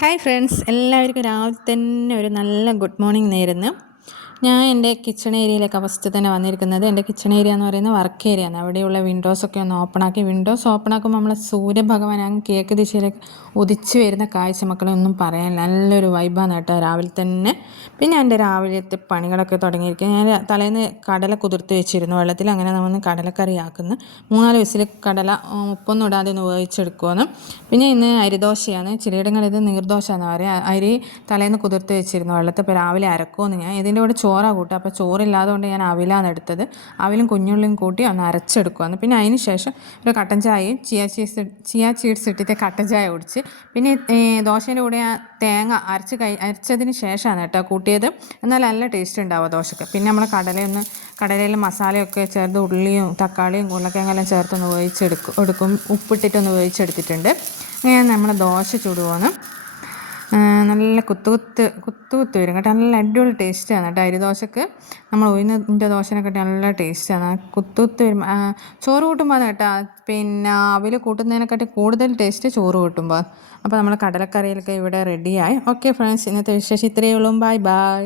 Hi friends, എല്ലാവർക്കും രാവിലെ തന്നെ ഒരു നല്ല ഗുഡ് മോർണിംഗ് നേരുന്നു. ഞാൻ എൻ്റെ കിച്ചൺ ഏരിയയിലേക്ക് ഫസ്റ്റ് തന്നെ വന്നിരിക്കുന്നത്. എൻ്റെ കിച്ചൺ ഏരിയ എന്ന് പറയുന്നത് വർക്ക് ഏരിയ ആണ്. അവിടെയുള്ള വിൻഡോസൊക്കെ ഒന്ന് ഓപ്പണാക്കി, വിൻഡോസ് ഓപ്പണാക്കുമ്പോൾ നമ്മളെ സൂര്യഭഗവാൻ അങ്ങ് കിഴക്ക് ദിശയിലേക്ക് ഉദിച്ച് വരുന്ന കാഴ്ച മക്കളെ ഒന്നും പറയാനില്ല. നല്ലൊരു വൈബാണ് കേട്ടോ രാവിലെ തന്നെ. പിന്നെ എൻ്റെ രാവിലത്തെ പണികളൊക്കെ തുടങ്ങിയിരിക്കുക. ഞാൻ തലേന്ന് കടല കുതിർത്ത് വെച്ചിരുന്നു വെള്ളത്തിൽ. അങ്ങനെ നമ്മൾ കടലക്കറി ആക്കുന്നു. 3-4 വിസിൽ കടല ഉപ്പൊന്നും ഇടാതെ ഒന്ന് വേവിച്ചെടുക്കുമെന്ന്. പിന്നെ ഇന്ന് അരിദോശയാണ്. ചിലയിടങ്ങളിൽ ഇത് നീർദോശ എന്ന് പറയുക. അരി തലേന്ന് കുതിർത്ത് വെച്ചിരുന്നു വെള്ളത്തിൽ. ഇപ്പോൾ രാവിലെ അരക്കുമെന്ന്. ഞാൻ ഇതിൻ്റെ കൂടെ ചോറാണ് കൂട്ടുക. അപ്പോൾ ചോറില്ലാതെ കൊണ്ട് ഞാൻ അവിലാണ് എടുത്തത്. അവിലും കുഞ്ഞുള്ളിയും കൂട്ടി ഒന്ന് അരച്ചെടുക്കുമെന്ന്. പിന്നെ അതിന് ശേഷം ഒരു കട്ടൻ ചായയും ചിയ ചീഡ്സ് ഇട്ടിട്ട് കട്ടൻ ചായ കുടിച്ച്. പിന്നെ ദോശേൻ്റെ കൂടെ ആ തേങ്ങ അരച്ചതിന് ശേഷമാണ് കേട്ടോ കൂട്ടിയത്. എന്നാൽ നല്ല ടേസ്റ്റ് ഉണ്ടാവുക ദോശയ്ക്ക്. പിന്നെ നമ്മൾ കടലയിൽ മസാലയൊക്കെ ചേർത്ത് ഉള്ളിയും തക്കാളിയും ഉരുളക്കിഴങ്ങെല്ലാം ചേർത്തൊന്ന് വേവിച്ചെടുക്കും. ഉപ്പിട്ടിട്ടൊന്ന് വേവിച്ചെടുത്തിട്ടുണ്ട്. അങ്ങനെ നമ്മൾ ദോശ ചുടുവാണ്. നല്ല കുത്ത് വരും കേട്ടോ. നല്ല അടിപൊളി ടേസ്റ്റാണ് കേട്ടോ. അരിദോശക്ക് നമ്മൾ ഉഴുന്നിൻ്റെ ദോശനെക്കാട്ടി നല്ല ടേസ്റ്റാണ്. കുത്ത് വരും. ചോറ് കൂട്ടുമ്പോൾ കേട്ടോ. പിന്നെ അവിൽ കൂട്ടുന്നതിനെക്കാട്ടി കൂടുതൽ ടേസ്റ്റ് ചോറ് കൂട്ടുമ്പോൾ. അപ്പോൾ നമ്മൾ കടലക്കറിയിലൊക്കെ ഇവിടെ റെഡിയായി. ഓക്കെ ഫ്രണ്ട്സ്, ഇന്നത്തെ വിശേഷം ഇത്രയേ ഉള്ളൂ. Bye bye.